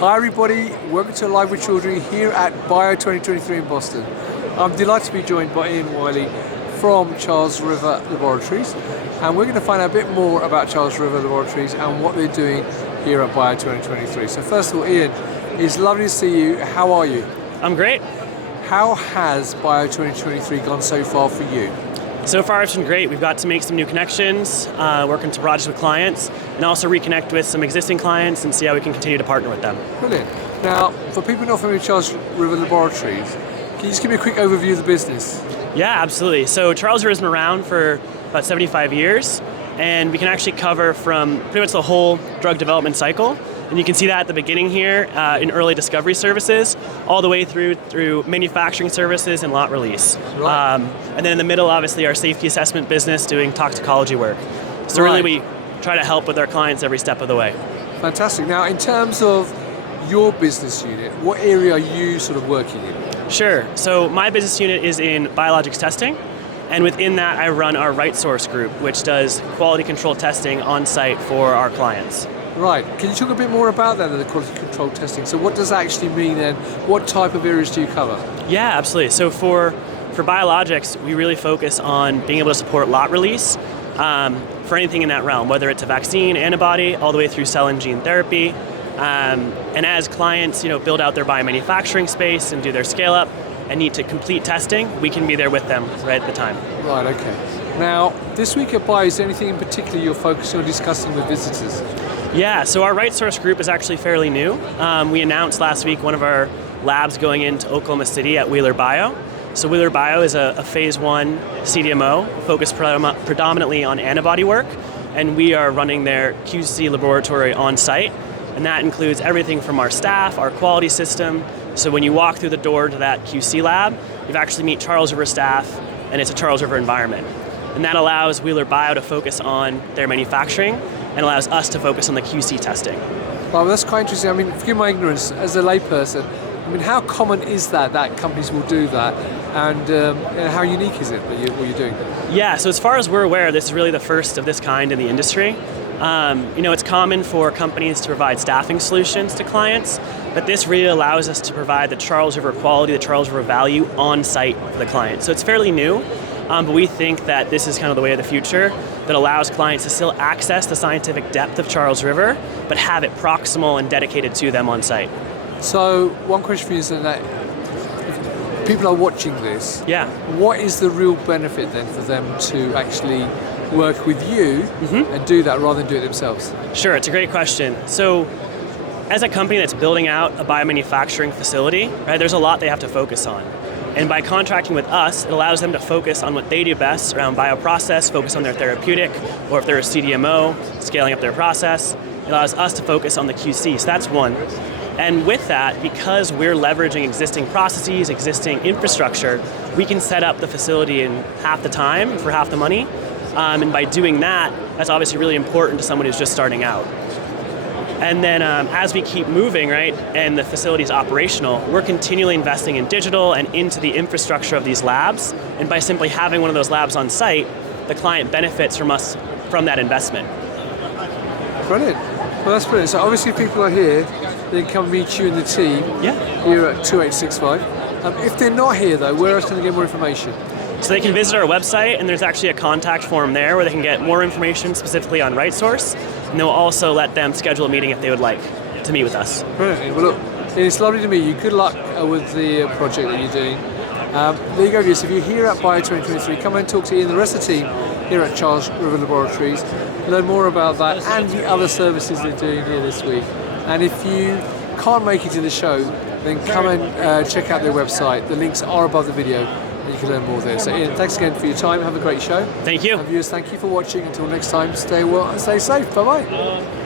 Hi everybody, welcome to Live with Children here at Bio 2023 in Boston. I'm delighted to be joined by Ian Wyllie from Charles River Laboratories, and we're going to find out a bit more about Charles River Laboratories and what they're doing here at Bio 2023. So first of all, Ian, it's lovely to see you. How are you? I'm great. How has Bio 2023 gone so far for you? So far it's been great. We've got to make some new connections, work into projects with clients, and also reconnect with some existing clients and see how we can continue to partner with them. Brilliant. Now, for people not familiar with Charles River Laboratories, can you just give me a quick overview of the business? Yeah, absolutely. So Charles River has been around for about 75 years, and we can actually cover from pretty much the whole drug development cycle. And you can see that at the beginning here in early discovery services, all the way through manufacturing services and lot release. Right. And then in the middle, obviously, our safety assessment business doing toxicology work. So really we try to help with our clients every step of the way. Fantastic. Now, in terms of your business unit, what area are you sort of working in? Sure. So my business unit is in biologics testing. And within that, I run our RightSource group, which does quality control testing on site for our clients. Right. Can you talk a bit more about that, the quality control testing? So what does that actually mean, and what type of areas do you cover? Yeah, absolutely. So for biologics, we really focus on being able to support lot release for anything in that realm, whether it's a vaccine, antibody, all the way through cell and gene therapy. And as clients, build out their biomanufacturing space and do their scale up and need to complete testing, we can be there with them right at the time. Right. Okay. Now, this week at Bio, is there anything in particular you're focusing on discussing with visitors? Yeah, so our RightSource group is actually fairly new. We announced last week one of our labs going into Oklahoma City at Wyllie Bio. So Wyllie Bio is a phase 1 CDMO focused predominantly on antibody work, and we are running their QC laboratory on site. And that includes everything from our staff, our quality system. So when you walk through the door to that QC lab, you actually meet Charles River staff, and it's a Charles River environment. And that allows Wyllie Bio to focus on their manufacturing and allows us to focus on the QC testing. Well, that's quite interesting. I mean, forgive my ignorance, as a layperson, I mean, how common is that companies will do that, and how unique is it what you're doing? Yeah, so as far as we're aware, this is really the first of this kind in the industry. It's common for companies to provide staffing solutions to clients, but this really allows us to provide the Charles River quality, the Charles River value on site for the client. So it's fairly new. But we think that this is kind of the way of the future that allows clients to still access the scientific depth of Charles River, but have it proximal and dedicated to them on site. So one question for you is that if people are watching this, what is the real benefit then for them to actually work with you and do that rather than do it themselves? Sure, it's a great question. So as a company that's building out a biomanufacturing facility, right, there's a lot they have to focus on. And by contracting with us, it allows them to focus on what they do best around bioprocess, focus on their therapeutic, or if they're a CDMO, scaling up their process. It allows us to focus on the QC, so that's one. And with that, because we're leveraging existing processes, existing infrastructure, we can set up the facility in half the time for half the money. And by doing that, that's obviously really important to someone who's just starting out. And then as we keep moving, right, and the facility is operational, we're continually investing in digital and into the infrastructure of these labs. And by simply having one of those labs on site, the client benefits from us from that investment. Brilliant. Well, that's brilliant. So obviously people are here, they can come meet you and the team here at 2865. If they're not here though, where else can they get more information? So they can visit our website, and there's actually a contact form there where they can get more information specifically on RightSource, and they'll also let them schedule a meeting if they would like to meet with us. Brilliant. Well, look, it's lovely to meet you. Good luck with the project that you're doing. There you go, viewers. If you're here at Bio 2023, come and talk to Ian and the rest of the team here at Charles River Laboratories. Learn more about that and the other services they're doing here this week. And if you can't make it to the show, then come and check out their website. The links are above the video. You can learn more there. So Ian, thanks again for your time. Have a great show. Thank you. And viewers, thank you for watching. Until next time, stay well and stay safe. Bye-bye.